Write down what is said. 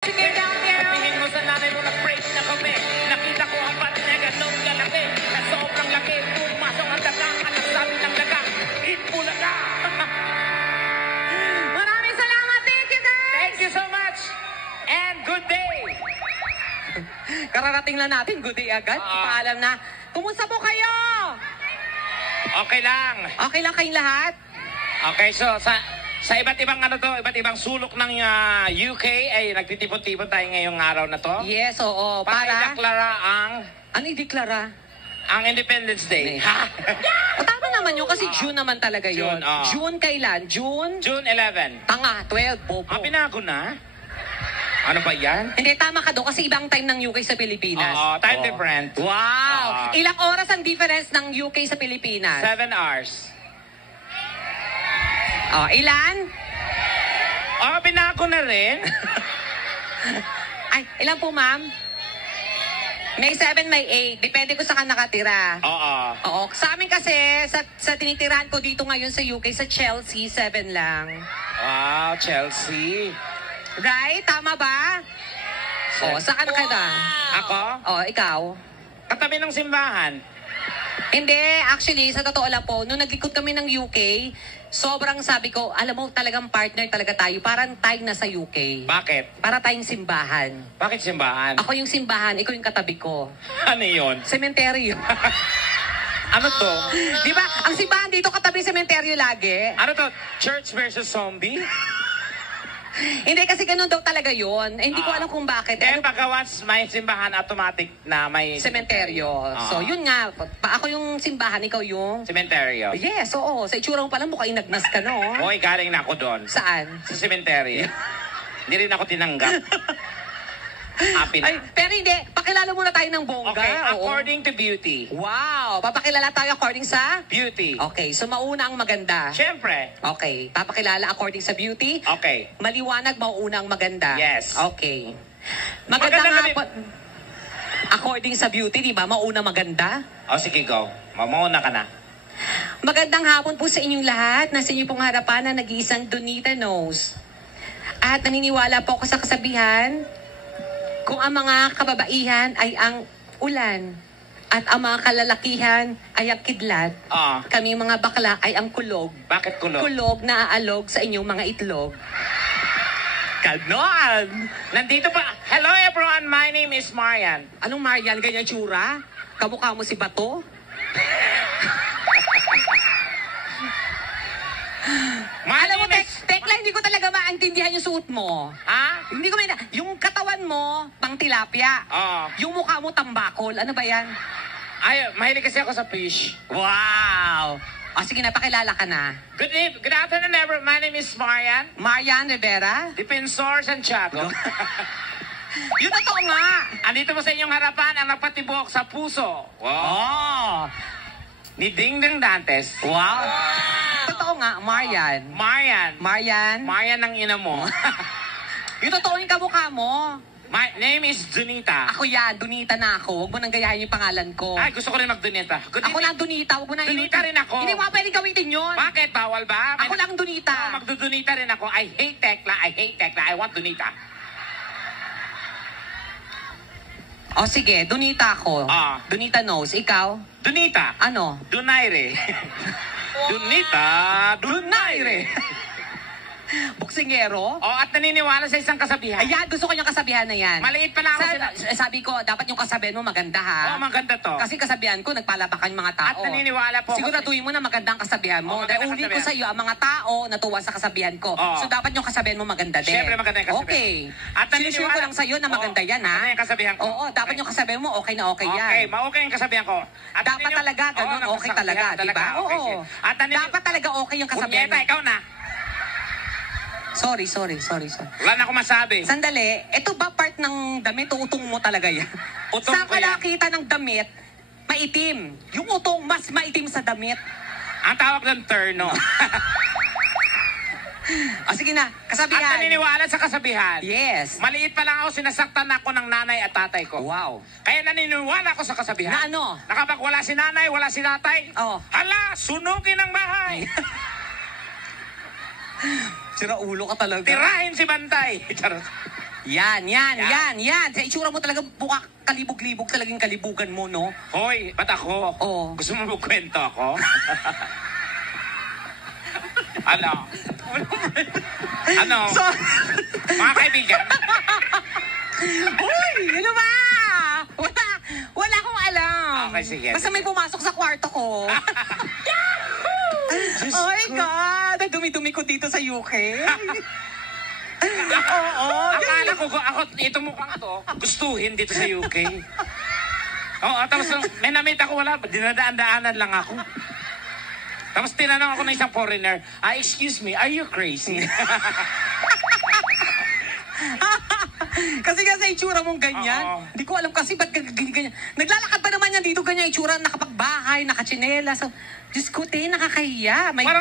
Sige, down there. Sabihin mo sa nanay mo na break na kami. Nakita ko ang pati na ganun kalaki. Na sobrang laki. Pumasok ang dagang. Anak sabi ng dagang. Itbulaga. Maraming salamat. Thank you, guys. Thank you so much. And good day. Kararating lang natin. Good day agad. Paalam na. Kumusta po kayo? Okay lang. Okay lang kayong lahat? Okay, so sa iba't ibang iba't ibang sulok ng UK ay nagtitipon-tipon tayo ngayong araw na to. Yes, oo. Para ideklara Ano ideklara? ang Independence Day. Ha? O, tama naman yun kasi June naman talaga yun. June, oo. June kailan? June? June 11. Tanga, 12, bobo. Pinago na? Ano ba yan? Hindi, tama ka doon kasi ibang time ng UK sa Pilipinas. Oo, time different. Wow! Ilang oras ang difference ng UK sa Pilipinas? 7 hours. Oh, ilan? Pinago na rin. Ay, ilan po, ma'am? May 7, may 8. Depende ko sa nakatira. Oo. Oo. Sa amin kasi, sa tinitirahan ko dito ngayon sa UK, sa Chelsea, 7 lang. Wow, Chelsea. Right? Tama ba? Oh, saan ka na? Ako? Oh, ikaw? Katabi ng simbahan. Hindi, actually, sa totoo lang po, nung naglikod kami ng UK, sobrang sabi ko, alam mo, talagang partner talaga tayo. Parang tayo nasa UK. Bakit? Para tayong simbahan. Bakit simbahan? Ako yung simbahan, ikaw yung katabi ko. Ano yun? Sementeryo. Ano to? Di ba? Ang simbahan dito katabi sementeryo lagi. Ano to? Church versus zombie? Hindi, kasi ganun daw talaga yun. Eh, hindi ko alam kung bakit. Eh, pagka once may simbahan, automatic na may... Sementeryo. So, yun nga. Ako yung simbahan, ikaw yung... Sementeryo. Yes, oo. Sa itsura mo pala, mukhang inagnas ka, no? Hoy, galing na ako doon. Saan? Sa sementeryo. Hindi rin ako tinanggap. Happy na. Ay, pero hindi. Pakilala muna tayo ng bongga. Okay, Oo. according to beauty. Wow. Papakilala tayo according sa... Beauty. Okay, so mauna ang maganda. Siyempre. Okay, papakilala according sa beauty. Okay. Maliwanag, mauuna ang maganda. Yes. Okay. Maganda Maganda nga kami- po. According sa beauty, di ba? Mauna maganda. O, sige, go. Mamuna ka na. Magandang hapon po sa inyong lahat. Nasa inyo pong harapan na nag-iisang Donita Nose. At naniniwala po ako sa kasabihan, kung ang mga kababaihan ay ang ulan at ang mga kalalakihan ay ang kidlat, kami mga bakla ay ang kulog. Bakit kulog? Kulog na aalog sa inyong mga itlog. Ganon! Nandito pa. Hello everyone, my name is Marian. Anong Marian, ganyan tsura? Kamukha mo si Bato? Alam mo, Tekla, hindi ko talaga maintindihan yung suot mo. Ha? Hindi ko yung katawan mo, pang tilapia. Yung mukha mo, tambakol. Ano ba yan? Ay, mahilig kasi ako sa fish. Wow! O sige, napakilala ka na. Good afternoon everyone, my name is Marian. Marian Rivera? Defensor Santiago. Yun totoo nga! Andito mo sa inyong harapan ang nagpatibok sa puso. Wow. Oh! Ni Dingding Dantes. Wow! Totoo nga, Marian. Marian. Marian? Marian ang ina mo. Yung totoo yung kamukha mo. My name is Junita. Ako yan, Donita na ako. Huwag mo nang gayahin yung pangalan ko. Ay, gusto ko rin mag-Dunita. Ako lang Donita, huwag mo nang Donita rin ako. Hindi mo pwedeng gamitin yun. Bakit? Bawal ba? Ako lang Donita. Magdudunita rin ako. I hate Tekla. I want Dunita. O sige, Donita ako. Donita knows. Ikaw? Dunita. Ano? Dunaire. Dunita. Dunaire. Buksingero? At naniniwala sa isang kasabihan. Ayan, gusto ko yung kasabihan na yan. Maliit pa lang ako Sabi ko, dapat yung kasabihan mo maganda ha. maganda to. Kasi kasabihan ko, nagpalapakan yung mga tao. At naniniwala po. Siguraduhin mo na magandang kasabihan mo. Dahil uli ko sa iyo, ang mga tao natuwa sa kasabihan ko. So dapat yung kasabihan mo maganda din. Siyempre maganda yung kasabihan. Okay. At Sinusure ko lang sa iyo na maganda yan ha. Ano yung kasabihan ko? Oo, dapat yung kasabihan mo okay na okay yan. Okay, okay yung kasabihan ko. At dapat talaga, ganun, okay talaga, di ba? Oo. Dapat talaga okay yung kasabihan mo. Ikaw na. Sorry. Wala na akong masabi. Sandali, ito ba part ng damit o utong mo talaga yan? Utong Saan ko ka yan. nakita ng damit, maitim? Yung utong mas maitim sa damit. Ang tawag ng terno. Sige na, kasabihan. At naniniwala sa kasabihan. Yes. Maliit pa lang ako, sinasaktan ako ng nanay at tatay ko. Wow. Kaya naniniwala ako sa kasabihan. Na ano? Na kapag wala si nanay, wala si tatay, hala, sunugin ang bahay. Sira ulo ka talaga. Tirahin si Bantay. Charot. Yan. Sa itsura mo talaga mukha kalibog-libog talagang kalibugan mo, no? Hoy, ba't ako? Oo. Gusto mo magkwento ako? Ano? Ano? So, Mga kaibigan, uy, ano ba? Wala akong alam. Okay, sige. Basta may pumasok sa kwarto ko. Diyos Oh my ko. God! Ang dumi-dumi ko dito sa UK. Oo. Akala ko ako, ito mukhang to, gustuhin dito sa UK. Oo, tapos nung may namit ako, wala, dinadaan-daanan lang ako. Tapos tinanong ako ng isang foreigner, excuse me, are you crazy? Kasi nga sa itsura mong ganyan. Oo. Hindi ko alam kasi ba't ganyan. Naglalakad ba naman yan dito ganyan itsura, nakapagbahay, nakatsinelas. So, Diyos ko, te, nakakahiya. My Parang